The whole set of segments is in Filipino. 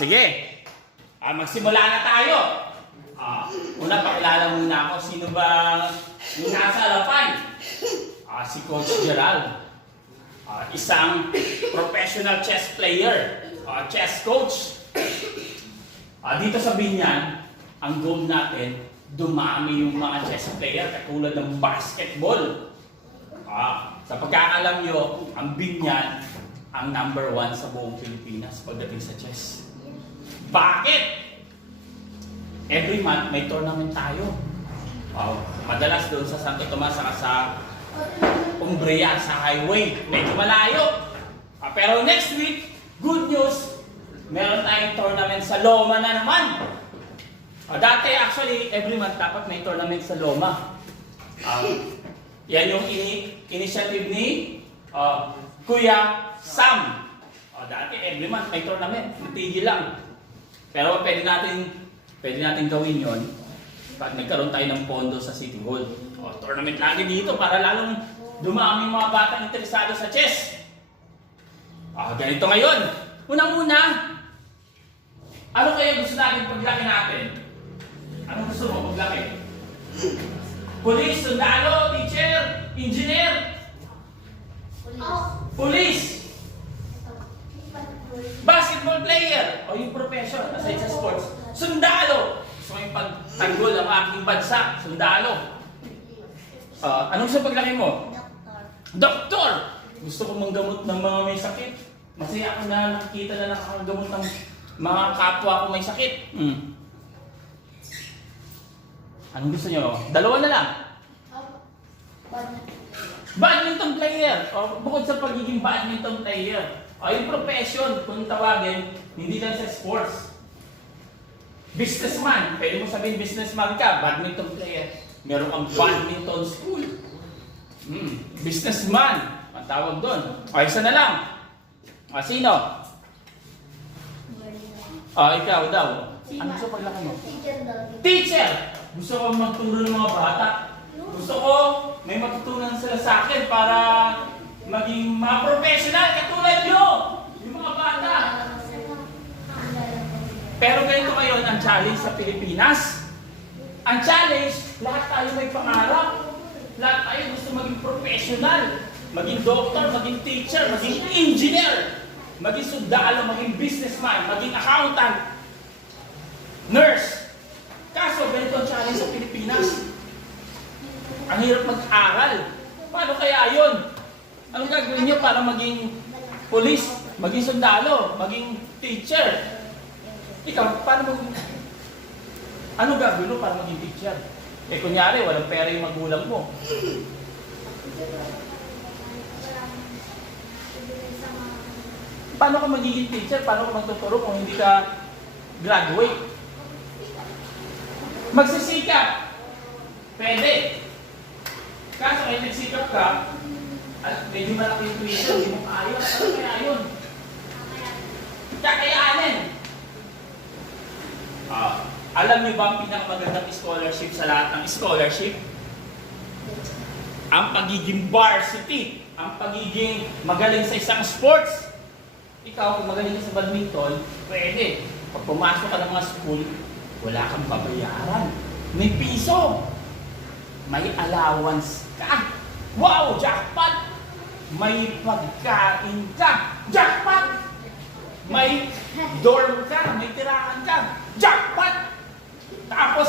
Sige, magsimula na tayo. Una, pakilala muna ako. Sino ba yung nasa harapan? Si Coach Gerald. Isang professional chess player. Chess coach. Dito sa Binyan, ang goal natin, dumami yung mga chess player katulad ng basketball. Sa pagkakalam nyo, ang Binyan ang number 1 sa buong Pilipinas pagdating sa chess. Bakit? Every month may tournament tayo. Madalas doon sa Santo Tomas saka sa Umbria, sa highway. Medyo malayo. Pero next week, good news, meron tayong tournament sa Loma na naman. Dati actually, every month dapat may tournament sa Loma. Yan yung initiative ni Kuya Sam. Dati every month may tournament. Natigil lang. Pero pwede natin gawin yon pag nagkaroon tayo ng pondo sa City Hall. Tournament lagi dito para lalong dumami mga batang interesado sa chess. Ganito ngayon. Unang-una, ano kaya gusto natin paglaki natin? Ano gusto mo paglaki? Police, sundalo, teacher, engineer? Police! Basketball player! O yung profession, aside sa sports. Sundalo! Gusto ko yung pagtanggol ang aking bansa. Sundalo. Anong gusto paglaki mo? Doktor! Gusto ko manggamot ng mga may sakit. Masaya ako na nakikita na nakagamot ng mga kapwa ko may sakit. Anong gusto nyo? Dalawa na lang. Badminton player. Bukod sa pagiging badminton player. Yung profession, kung tawagin, hindi lang sa sports. Businessman. Pwede mo sabihin businessman ka, badminton player. Meron kang badminton school. Businessman. Ang tawag doon. Isa na lang. Sino? Ikaw daw. Ano gusto paglaki mo? Teacher! Gusto ko magturo ng mga bata. Gusto ko may matutunan sila sa akin para maging mga professional katulad nyo! Yung mga bata. Pero ganito ngayon ang challenge sa Pilipinas. Ang challenge, lahat tayo may pangarap. Lahat tayo gusto maging professional. Maging doctor, maging teacher, maging engineer. Maging sundalo, maging businessman, maging accountant. Nurse. Kaso ganito ang challenge sa Pilipinas. Ang hirap mag-aral. Paano kaya yun? Anong gagawin niyo para maging police, maging sundalo, maging teacher? Ikaw, paano mo? Anong gagawin mo para maging teacher? Kunyari, walang pera yung magulang mo. Paano ka magiging teacher? Paano ka magtuturo kung hindi ka graduate? Magsisikap. Pwede. Kaso kaya nagsikap ka, at medyo malaki yung tuition, hindi mo kaya. Ano kaya yun? Kakayanin. Alam niyo ba ang pinakamagandang scholarship sa lahat ng scholarship? Ang pagiging varsity. Ang pagiging magaling sa isang sports. Ikaw, kung magaling ka sa badminton, pwede. Pag pumasok ka ng mga school, wala kang babayaran. May piso. May allowance ka. Wow! Jackpot! May pagkain ka. Jackpot! May dorm ka. May tirahan ka. Jackpot! Tapos,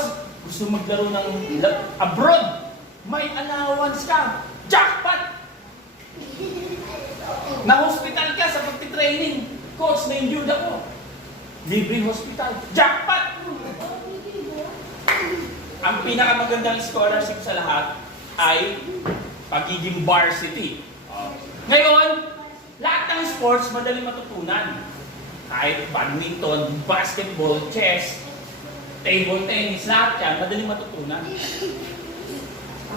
gusto maglaro ng abroad. May allowance ka. Jackpot! Na-hospital ka sa pagtitraining. Coach, na-injured ako. Libre hospital. Jackpot! Ang pinakamagandang scholarship sa lahat ay pagiging varsity. Ngayon, lahat ng sports madaling matutunan. Kahit badminton, basketball, chess, table tennis, lahat yan, madaling matutunan.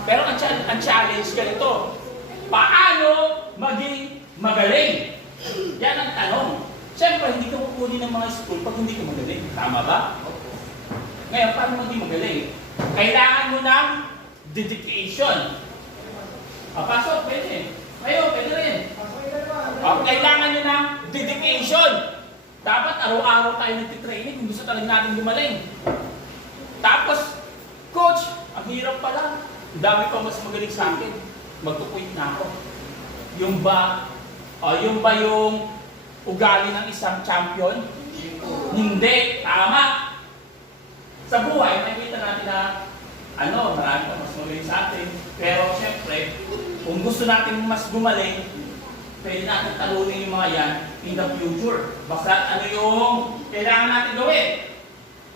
Pero ang challenge ganito, paano maging magaling? Yan ang tanong. Siyempre, hindi ka kukunin ng mga school pag hindi ka magaling. Tama ba? Ngayon, paano maging magaling? Kailangan mo ng dedication. Pasok, pwede. Kayo, pwede rin. Kailangan nyo ng dedication. Dapat araw-araw tayo nagtitraining kung gusto talaga natin gumaling. Tapos, coach, ang hirap pala. Ang dami pa mas magaling sa akin. Magpupuit na ako. Yung ba yung ugali ng isang champion? Hindi. Tama. Sa buhay, nakikita natin na marami pa mas magaling sa atin. Pero syempre, kung gusto natin mas gumaling, pwede natin talunin yung mga yan in the future. Basta ano yung kailangan natin gawin?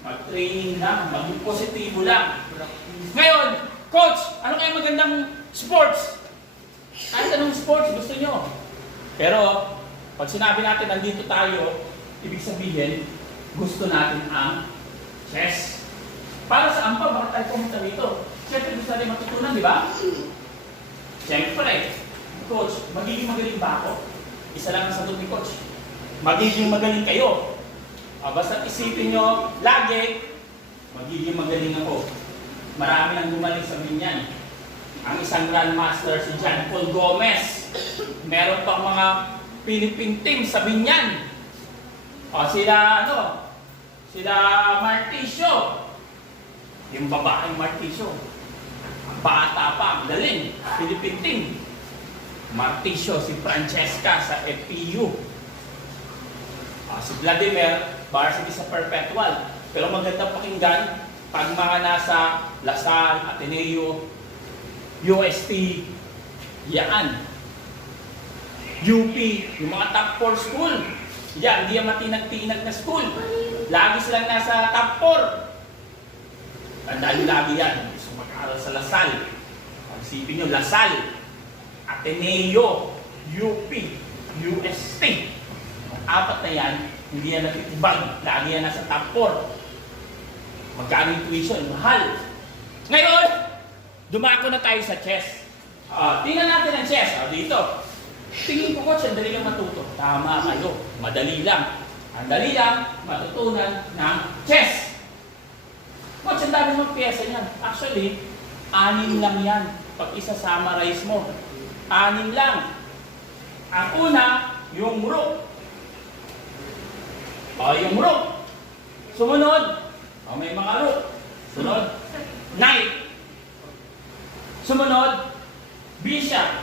Mag-training lang, maging positibo lang. Ngayon, coach, ano kaya magandang sports? Kahit anong sports gusto nyo. Pero, pag sinabi natin nandito tayo, ibig sabihin, gusto natin ang chess. Para saan pa? Bakit tayo pumunta dito? Siyempre gusto natin matutunan, di ba? Siyempre, coach, magiging magaling ba ako? Isa lang ang sagot ni coach. Magiging magaling kayo. Basta isipin nyo, lagi, magiging magaling ako. Marami nang gumaling sa binyan. Ang isang grandmaster, si John Paul Gomez. Meron pang mga Philippine team sa binyan. Sila Marticio. Yung babaeng Marticio. Ang bata pa, ang galing. Philippine team. Marticio, si Francesca sa FPU. Si Vladimir, varsity sa Perpetual. Pero magandang pakinggan pag mga nasa Lasal, Ateneo, UST, yan. UP, yung mga top 4 school. Yan, hindi yan matinag-tinag na school. Lagi silang nasa top 4. Tandaan nyo lagi yan. Gusto mag-aaral sa Lasal. Isipin nyo, Lasal, Ateneo, UP, UST. Apat na yan, hindi yan natitibag. Lagi yan nasa top 4. Magkano yung tuition? Mahal. Ngayon, dumako na tayo sa chess. Tingnan natin ang chess. Dito. Tingin ko, coach, ang dali lang matuto. Tama kayo. Madali lang. Ang dali lang matutunan ng chess. Coach, ang dami mong pyesa niyan. Actually, 6 lang yan. Pag isa-summarize mo. 6 lang. Ang una, yung rook. Yung rook. Sumunod, may mga rook. Sunod, knight. Sumunod, bishop.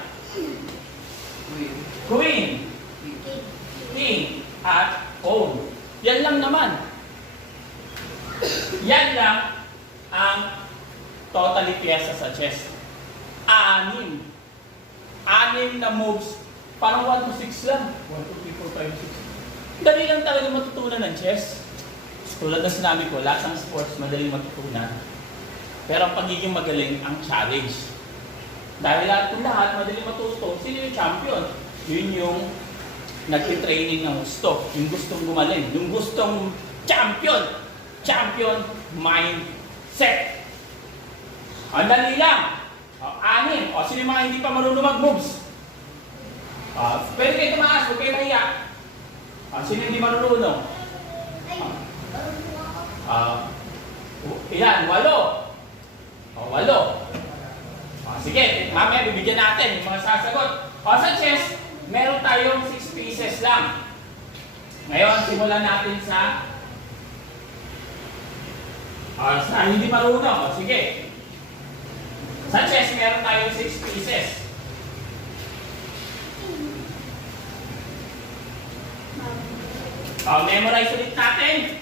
Queen. King. At pawn. Yan lang naman. Yan lang ang totally pyesa sa chess. 6 na moves. Parang 1 to 6 lang. 1, 2, 3, 4, 5, 6. Dali lang talaga matutunan ng chess. Tulad ng sinabi ko, lahat ng sports madaling matutunan. Pero ang pagiging magaling ang challenge. Dahil lahat madaling matuto, sino yung champion? Yun yung nag-training ng gusto. Yung gustong gumaling. Yung gustong champion. Champion mindset. Ang dali lang. 6. Sino yung mga hindi pa marunong mag-moves? Pwede kayo tumaas, huwag kayo mahiya. Sino hindi marunong? Ilan? 8. 8. Sige, mamaya bibigyan natin yung mga sasagot. Sa chess, meron tayong 6 pieces lang. Ngayon, simulan natin sa hindi marunong. Sige. Sa chess, meron tayong 6 pieces. Memorize ulit natin.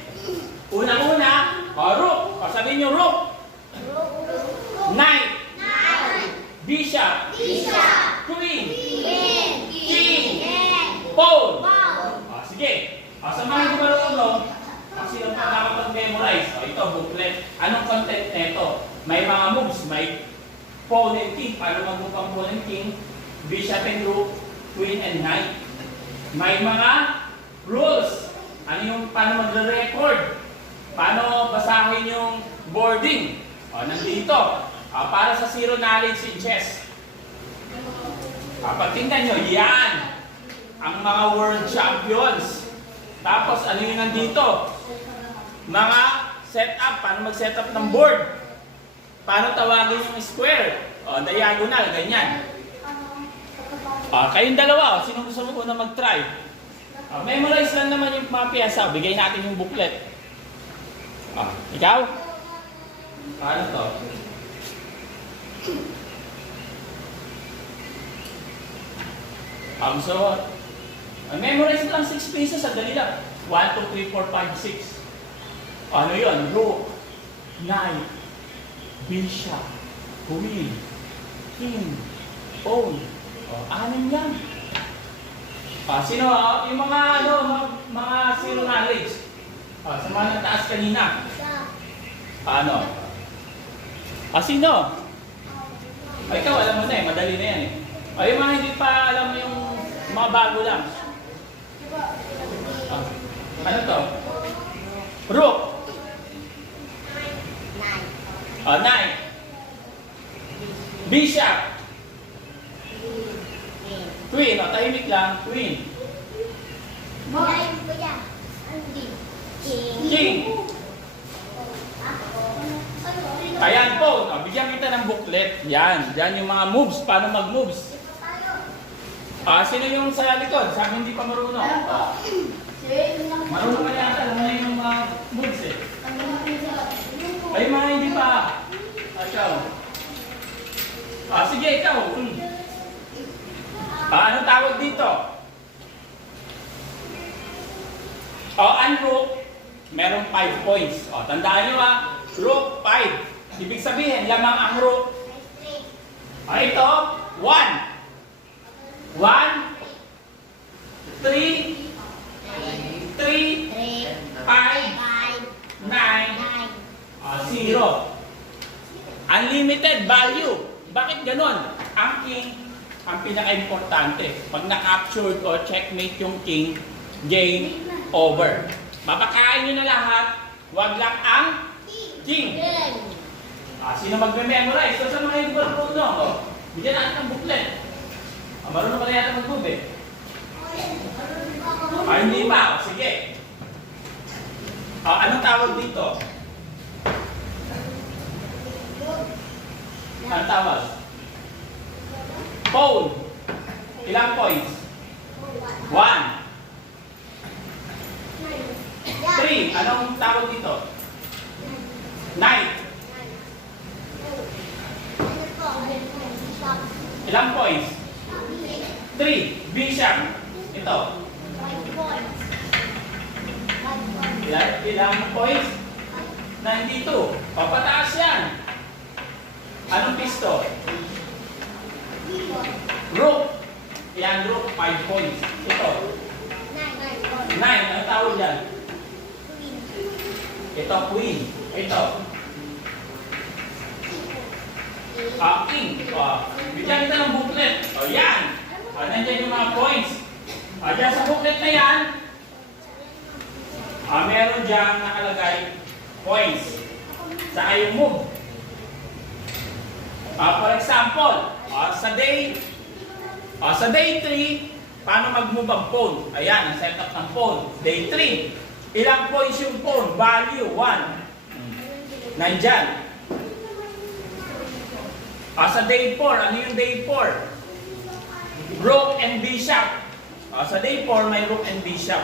Una-una, rook. Sabihin nyo, rook. Knight. Bishop. Queen. King. Pawn. Sige. Sa mga hindi marunong, sino pa nakapag-memorize? Ito, booklet. Anong content nito? May mga moves. May pawn and king. Paano mag-move ang pawn and king? Bishop and rook. Queen and knight. May mga rules. Paano magre-record? Paano basahin yung boarding? Nandito. Para sa zero knowledge in chess. Pagtingnan nyo, yan. Ang mga world champions. Tapos, ano yung nandito? Mga setup. Paano mag-setup ng board? Paano tawagin yung square? Diagonal, ganyan. Kayong dalawa, sino gusto mo una mag-try? Memorize lang naman yung mga piyesa. Bigay natin yung booklet. Ikaw? Ano to? So, memorize lang 6 pieces. Dali lang. 1, 2, 3, 4, 5, 6. Ano yun? Rook, knight, bishop, queen, king, pawn. Anim yan. Sino? Yung mga mga zero knowledge. Sa mga nataas kanina. Ano? Sino? Ikaw alam mo na eh. Madali na yan eh. Yung mga hindi pa alam mo yung mga bago lang. Ano to? Rook. Knight. Bishop. Queen. Tahimik lang. Queen. King. Ayan po. Bigyan kita ng booklet. Yan. Yan yung mga moves. Paano mag-moves. Sino yung sa likod? Sa akin hindi pa marunong. Marunong ka yata. Alam mo yung mga moves eh. Ay, mga hindi pa. Ikaw. Sige, ikaw. Anong tawag dito? Ang rook, merong 5 points. Tandaan nyo rook 5. Ibig sabihin, lamang ang rook. Ito, 1. 1, 3, 5, 9, 0. Unlimited value. Bakit ganon? Ang king, ang pinaka-importante. Pag na-captured o checkmate yung king, game over. Mapakain nyo na lahat, wag lang ang king. Sino magme-memorize? So, sa mga hindi marunong, bigyan natin ng booklet. Marunong ka na yata mag-move eh. Hindi pa. Sige. Anong tawag dito? Anong tawag? Pawn. Ilang points? 1. 3. Anong tawag dito? Knight. Ilang points? 3. Bishop. Ito. Ilang points? 92. Papataas yan. Anong pisto? Rook. Ilang rook? 5 points. Ito. 9. Anong tawag yan? Ito, queen. Ito. King. Bigyan kita ng booklet. Yan. Nandiyan yung mga points. Diyan sa booklet na yan, meron dyan nakalagay points. Saka yung move. For example, sa day 3, paano mag-move ang pawn? Ayan, ang setup ng pawn. Day 3, ilang points yung pawn? Value, 1. Nandyan. Sa day 4, ano yung day 4? Rook and bishop. Sa day 4, may rook and bishop.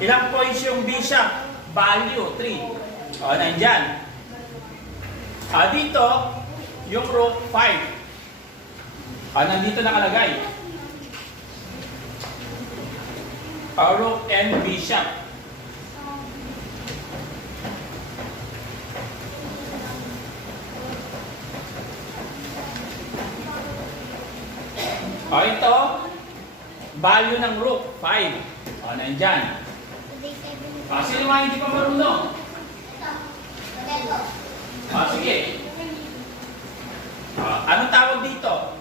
Ilang points yung bishop? Value, 3. Nandyan. Dito, yung rook, 5. Nandito nakalagay. Rook and bishop. Ito, value ng rook, 5. Nandyan. Sino mga hindi pa marunong? Sige. Anong tawag dito?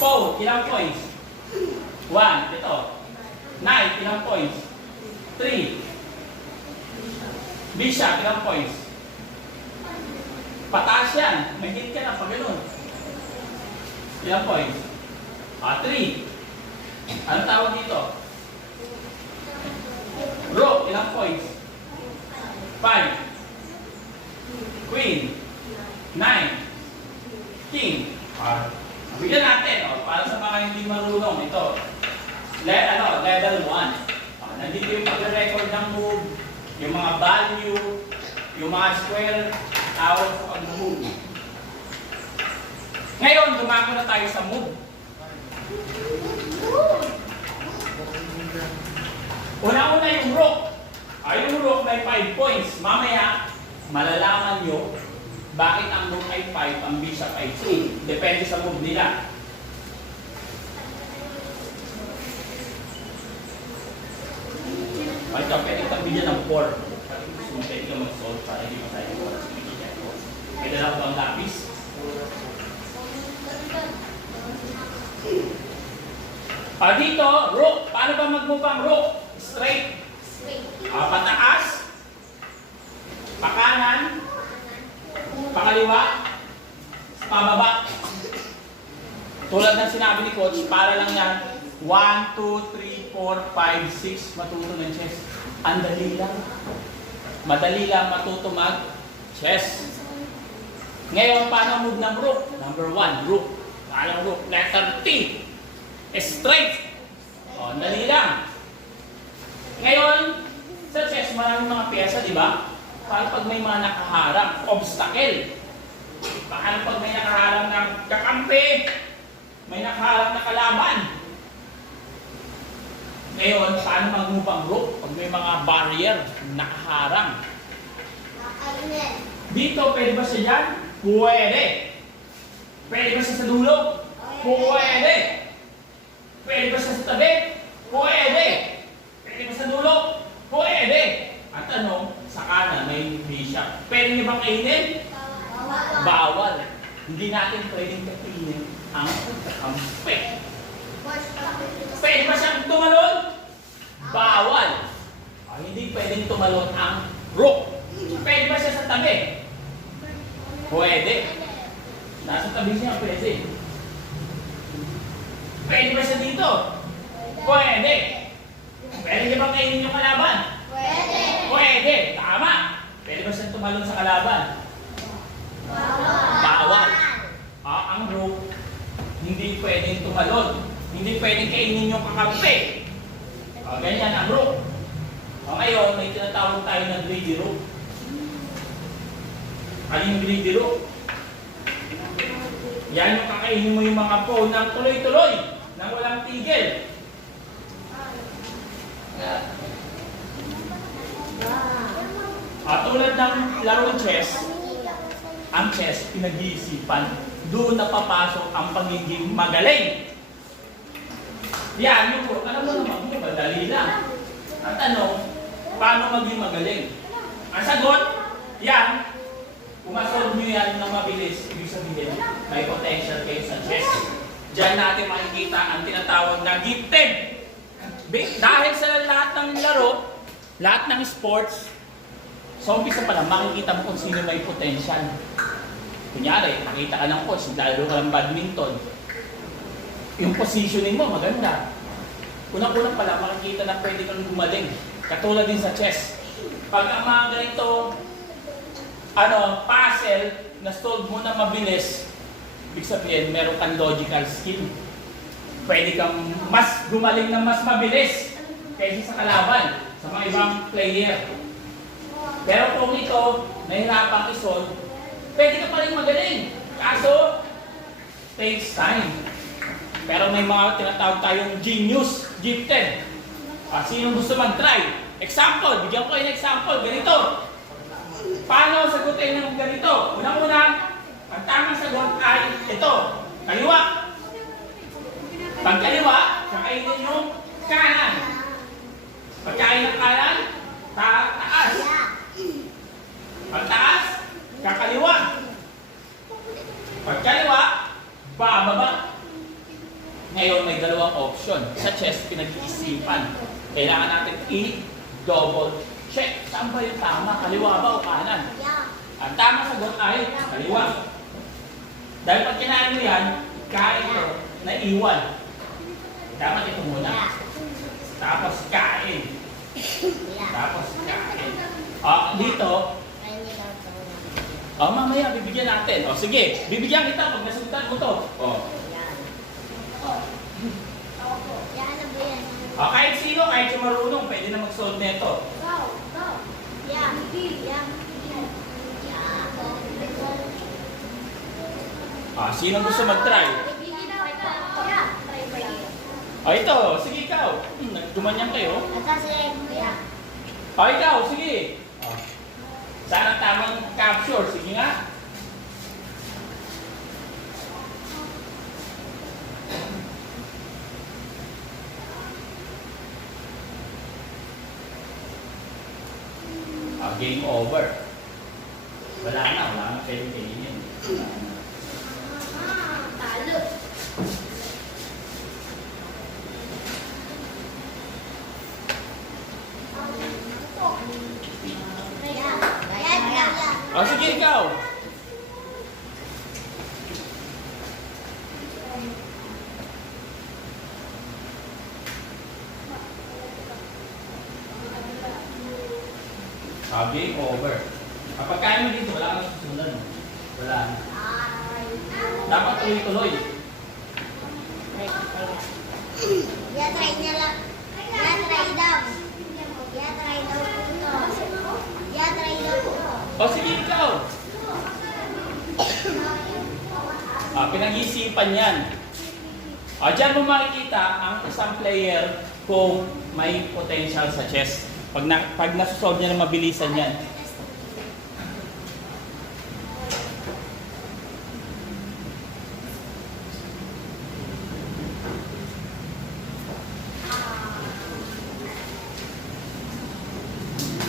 Pawn, ilang points? 1, ito. Knight, ilang points? 3. Bishop, ilang points? Pataas yan. May hit ka na pag ganun. Ilang points? 3. Anong tawag dito? Rook, ilang points? 5. Queen. 9. King. Bigyan natin, para sa mga hindi marunong, ito. Level 1. Nandito yung pag-record ng move, yung mga value, yung mga square, tawag sa pag-move. Ngayon, dumako na tayo sa move. Una-una yung rook. Yung rook may 5 points. Mamaya, malalaman nyo bakit ang rook ay 5, ang bishop ay 3. Depende sa move nila. Ito, pwede kang bigyan ng 4. Pwede kang mag-solve para hindi masaya yung 4. Pwede lang ang lapis. Dito, rook. Paano ba mag-move ang rook? Straight. Pataas. Pakanan. Pakaliwa. Pababa. Tulad ng sinabi ni Coach, para lang yan. 1, 2, 3, 4, 5, 6. Matuto ng chess. Ang dali lang. Madali lang matuto mag-chess. Ngayon, paano move ng rook? Number 1, rook. Paano rook? Letter T. Straight. Dali lang. Ngayon, sa chess, maraming mga pyesa, di ba? Paano pag may mga nakaharang? Obstacle. Paano pag may nakaharang ng kakampi? May nakaharang na kalaban? Ngayon, paano mag-move ang rook pag may mga barrier, nakaharang? Dito, pwede ba siya dyan? Pwede. Pwede ba siya sa dulo? Pwede. Pwede ba siya sa tabi? Pwede. Pwede ba sa dulo? Pwede. At tanong, sa kanan may bishop. Pwede niyo bang kainin? Bawal. Hindi natin pwedeng kainin ang kakampi. Pwede ba siyang tumalon? Bawal. Hindi pwedeng tumalon ang rook. Pwede ba siya sa tabi? Pwede. Nasa tabi siya, pwede. Pwede ba siya dito? Pwede. Pwede niya bang kainin yung kalaban? Pwede. Pwede. Tama. Pwede ba siyang tumalon sa kalaban? Bawal. Ang rook, hindi pwedeng tumalon. Hindi pwedeng kainin yung kakampi. Ganyan ang rook. Ngayon, may tinatawag tayo ng greedy rook. Ano yung greedy rook? Yan yung kakainin mo yung mga pawn ng tuloy-tuloy, nang walang tigil. Tulad ng larong chess, ang chess, pinag-iisipan, doon napapasok ang pagiging magaling. Yan, yung rook, alam mo naman, madali lang. Ang tanong, paano maging magaling? Ang sagot, yan, umasolve nyo yan ng mabilis, ibig sabihin, may potential kayo sa chess. Diyan natin makikita ang tinatawag na gifted. Dahil sa lahat ng laro, lahat ng sports, so umpisa pa lang, makikita mo kung sino may potential. Kunyari, nakita ka ng coach, lalo ka ng badminton. Yung positioning mo, maganda. Unang-unang pala, makikita na pwede kang gumaling. Katulad din sa chess. Pag ang mga ganito, puzzle, na-solve mo na mabilis, ibig sabihin, meron kang logical skill. Pwede kang mas gumaling na mas mabilis kaysa sa kalaban, sa mga ibang player. Pero kung ito, nahihirapang i-solve, pwede ka pa rin magaling. Kaso, takes time. Pero may mga tinatawag tayong genius, gifted. Sino gusto mag-try? Example, bigyan ko kayo ng example, ganito. Paano sagutin ng ganito? Unang-una, ang tamang sagot ay ito, kaliwa. Pag kaliwa, kakainin yung kanan. Pagkain ng kanan, taas. Pag taas, kakaliwa. Pag kaliwa, bababa. Ngayon, may dalawang option. Sa chess, pinag-iisipan. Kailangan natin i-double check. Saan ba yung tama? Kaliwa ba o kanan? Ang tamang sagot ay kaliwa. Dahil pag kinain mo yan, kain ito, naiwan. Dapat ito muna. Tapos kain. Tapos kain. Dito, mamaya bibigyan natin. Sige, bibigyan kita pag nasundan mo to. Yan na ba yan? Kahit sino, kahit yung marunong, pwede na mag-solve nito. Sino gusto mag-try? Ito, sige ikaw. Gumanyan kayo. Ikaw, sige. Saan ang tamang capture? Sige nga. Game over. Wala na pwedeng kainin. Talo. Sige ikaw. Game over. Kapag kaya mo dito, wala kang susunod. Wala na. Dapat tuloy-tuloy. Try niya lang. Try daw. Try daw po. Sige ikaw. Pinag-iisipan yan. Diyan mo makikita ang isang player kung may potential sa chess. Pag nasusolve niya na mabilisan yan.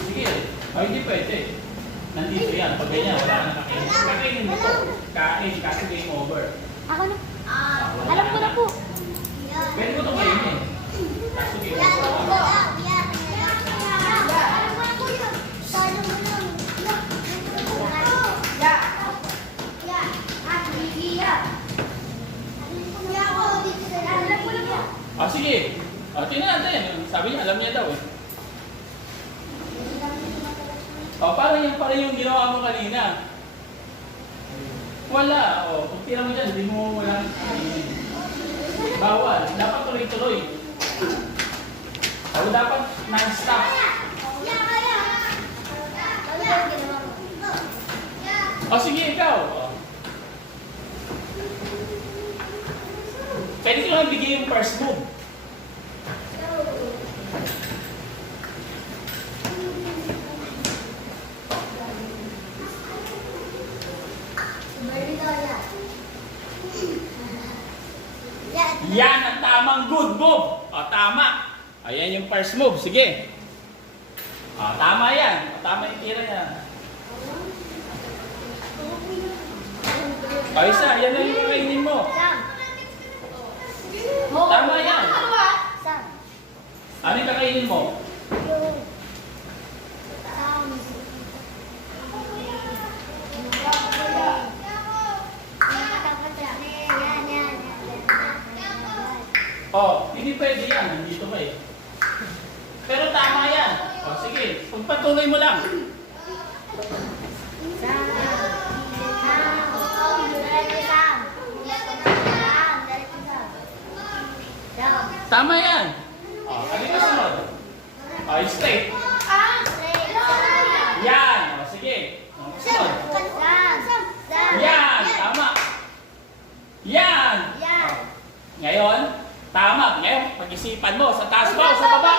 Sige. Hindi pwede. Nandito yan. Pag ganyan, wala na kakainin. Kakainin mo ito. Kain, kasi game over. Ako na. Alam ko na po. Pwede mo ito kainin. Kasi game over. Sige. Tingnan natin. Sabi niya, alam niya daw eh. Parang yung ginawa mo kanina. Wala. Kung tira mo dyan, hindi mo wala. Bawal. Dapat tuloy-tuloy. Dapat non-stop. Sige, ikaw. Pwede ko lang bigay yung first move. Yan ang tamang good move. Tama. Ayan yung first move. Sige. Tama yan. Tama yung tira yan. Isa, yan lang yung kainin mo. Tama yan. Ano yung kakainin mo? Hindi pwede yan. Nandito ka eh. Pero tama yan. Sige. Pagpatuloy mo lang. Tama yan. Ano yung sunod? Straight. Yan. Sige. Sunod. Yan. Tama. Yan. Ngayon, tama. Ngayon, pag-isipan mo. Sa taas ba o sa baba?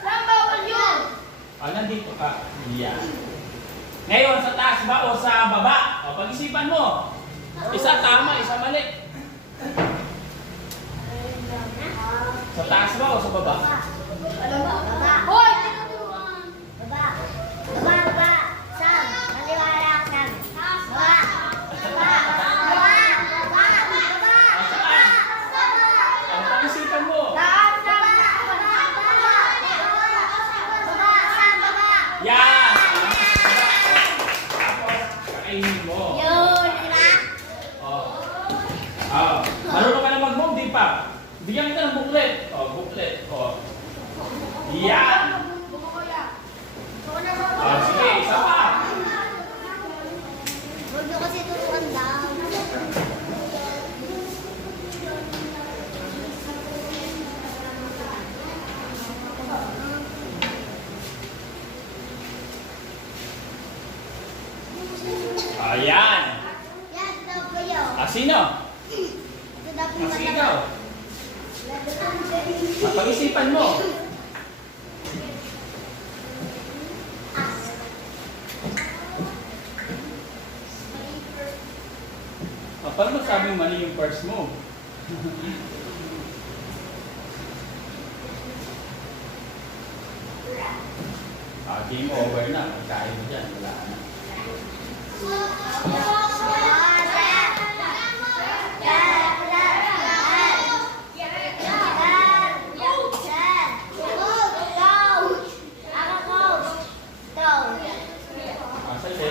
Saan bawal yun? Nandito ka. Yan. Ngayon, sa taas ba o sa baba? Pag-isipan mo. Isa tama, isa mali. Sa taas ba o sa baba? Baba. Hoy! Baba. Baba. Sam. Maniwala ka, Sam. Baba. Baba. Baba. Baba. Baba. Pag-isipan mo. Taas, Sam. Baba. Baba. Baba. Sam. Baba. Yan! Tapos, kakainin mo. Yun, di ba? Marunong ka na mag-move, di pa? Bigyan kita ng booklet. Booklet. Yan. Ayan. Yan, daw kayo. Sino? Ito daw po Sige ikaw. Pag-isipan mo. Paano mo sabing mali yung first mo? Game over na. Kaya mo dyan. Wala na. Sige.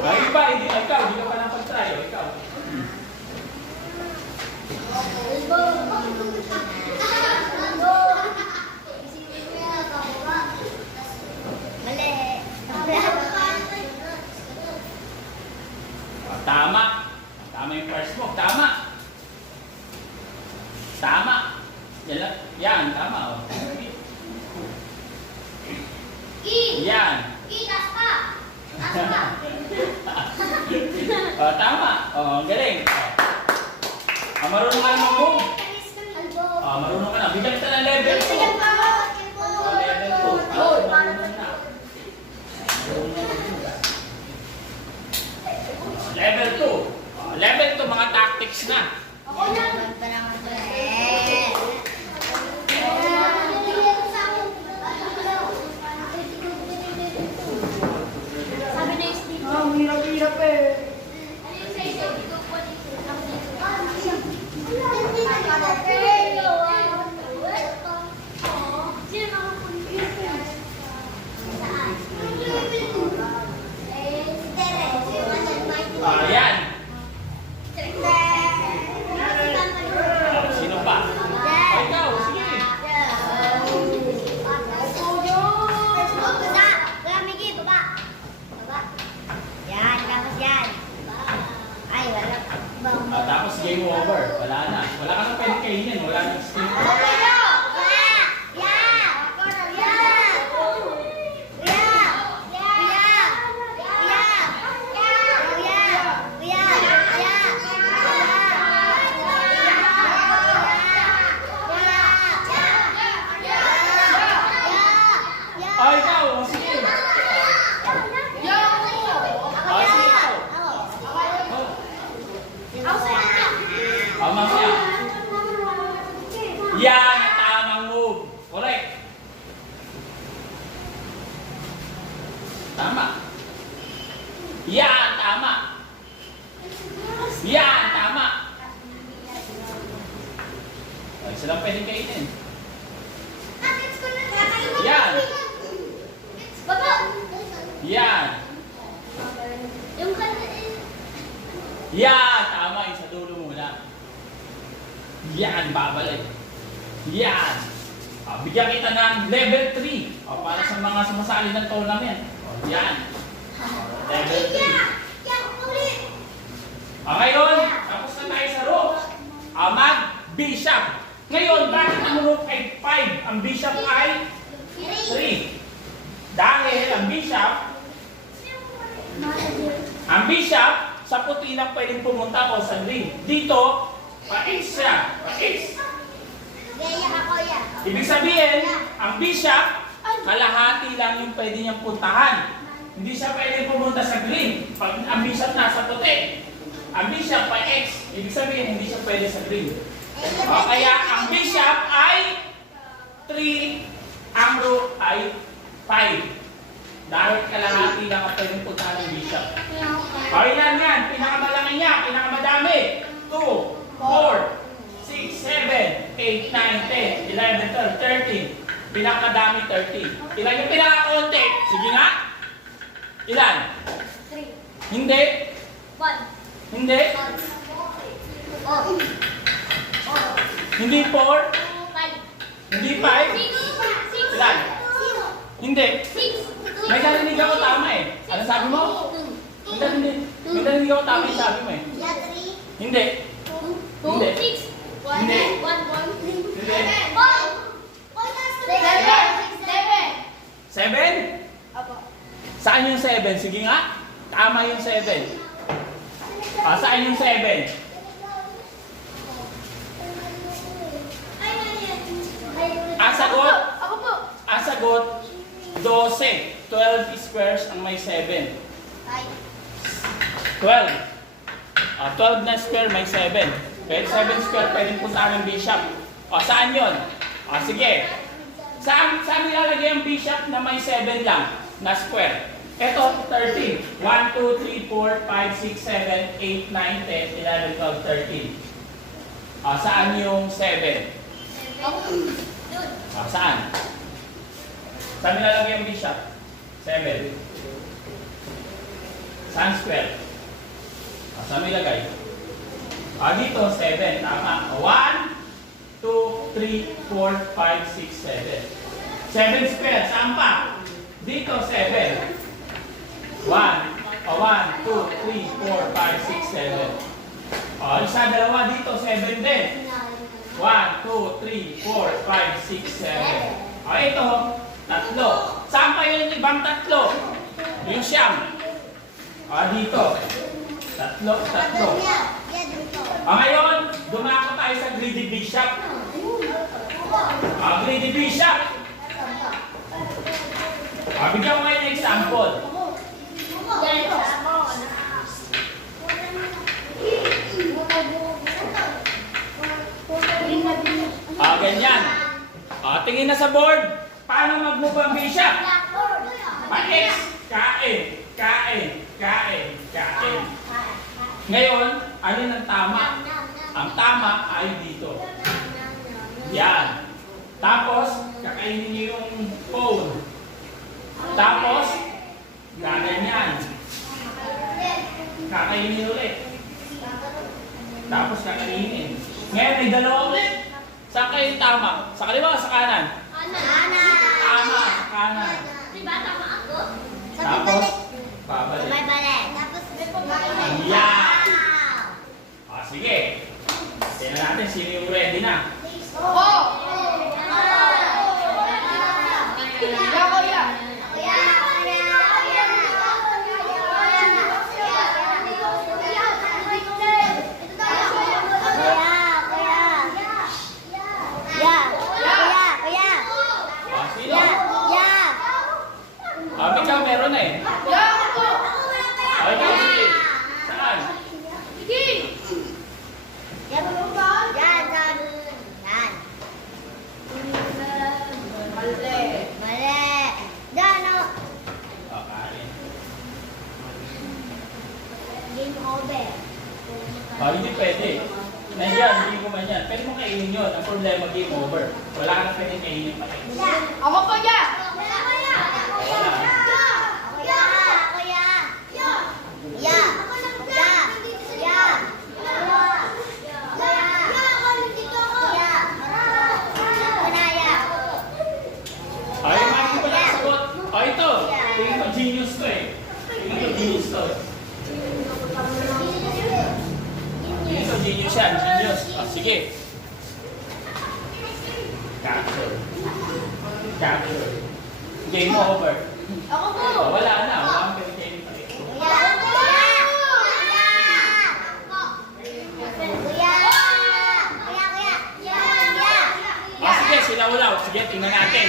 Ay, iba. Hindi ikaw. Hindi ka pa napag-try. Ikaw. Tama. Tama yung first mo. Tama. Tama. Yan. Tama. Oh. Yan. Tama. Ang galing. Marunong ka na mag-move. Marunong ka na. Bigyan kita ng level 2. Level 2. Marunong na. Level 2. Level 2, mga tactics na. Hirap eh. Yan. Sino pa? Ikaw, sige. Tapos game over. Wala na. Wala ka na pwede kainin. Wala na skill. Ikaw, sige. Mamaya. Yan ang tamang move. Correct. Tama. Yan, tama. Yan, tama. Ay, silang pwedeng kainin. Yan. Yan. Yan, tama. Yung sa dulo muna. Yan, babalik. Yan. Bigyan kita ng level 3. Para sa mga sumasali ng tournament. Yan. Level 3. Ngayon, tapos na tayo sa rook. Mag-bishop. Ngayon, bakit ang rook ay 5? Ang bishop ay 3. Dahil ang bishop, sa puti lang pwedeng pumunta o sa green. Dito, pa-X siya. Pa-X. Ibig sabihin, ang bishop, kalahati lang yung pwede niyang puntahan. Hindi siya pwedeng pumunta sa green. Pag ang bishop nasa puti. Ang bishop pa-X. Ibig sabihin, hindi siya pwede sa green. Kaya ang bishop ay 3, ang rook ay 5. Dahil kalahati lang ang pwedeng puntahan ng bishop. Ilan yan? Pinakamalaki niya, pinakamadami. 2, 4, 6, 7, 8, 9, 10, 11, 12, 13. Pinakamadami, 30. Ilan yung pinakakonti? Sige nga. Ilan? 3. Hindi. 1. Hindi. Hindi 4. 5. Hindi 5. Ilan? Hindi. 6. May narinig ako tama eh. Ano sabi mo? May narinig ako tama yung sabi mo eh. Hindi. Hindi. 6. 1. Hindi. 1. 1. Hindi. 7. 7? Opo. Saan yung 7? Sige nga. Tama yung 7. Saan yung 7? Ang sagot? Ako po. Ang sagot, 12. 12 squares ang may 7. Ay. 12. 12 na square may 7. Pero 7 square pwedeng punta ng bishop. Saan yun? Sige. Saan nilalagay ang bishop na may 7 lang na square? Ito, 13. 1, 2, 3, 4, 5, 6, 7, 8, 9, 10, 11, 12, 13. Saan yung 7? Ako. Doon. Saan? Saan nilalagay ang bishop? 7. Saan square? Saan nilagay? Dito, 7. Tama. 1, 2, 3, 4, 5, 6, 7. 7 square. Saan pa? Dito, 7. 1, 2, 3, 4, 5, 6, 7. Isa, dalawa dito, 7 din. 1, 2, 3, 4, 5, 6, 7. Ito, tatlo. Saan pa yung ibang tatlo? Yung siyam. Dito. Tatlo. Ngayon, dumako tayo sa greedy bishop. Greedy bishop. Bigyan ko ngayon ng example. Ganyan. Tingin na sa board. Paano mag-move ang bishop? Pa-X. Kain. Ngayon, alin ang tama? Ang tama ay dito. Yan. Tapos, kakainin niyo yung phone. Tapos, gaganyan. Kakainin ulit. Tapos, kakainin. Ngayon, may dalawa ulit. Saan kayo tama? Sa kaliwa o sa kanan? Tama, sa kanan. Diba tama ako? Tapos, babalik. May balik. Tapos may pabalik. Yan. Sige. Tingnan natin sino yung ready na. Oo. Sino? Ikaw meron na eh. Ikaw, sige. Saan? Kain. Game over. Hindi pwede. Nandiyan, hindi ko man yan. Pwede mo kainin yun. Ang problema, game over. Wala ka na pwede kainin pa rin. Ako po ya. Maki pa na sagot. Ito. Tingin ko genius to eh. Tingin ko genius to. Tingin ko genius yan. Genius. Sige. Capture. Game over. Ako po. Wala na. Wala kang pwede kainin pa rin. Sige, sila ulaw. Sige, tingnan natin.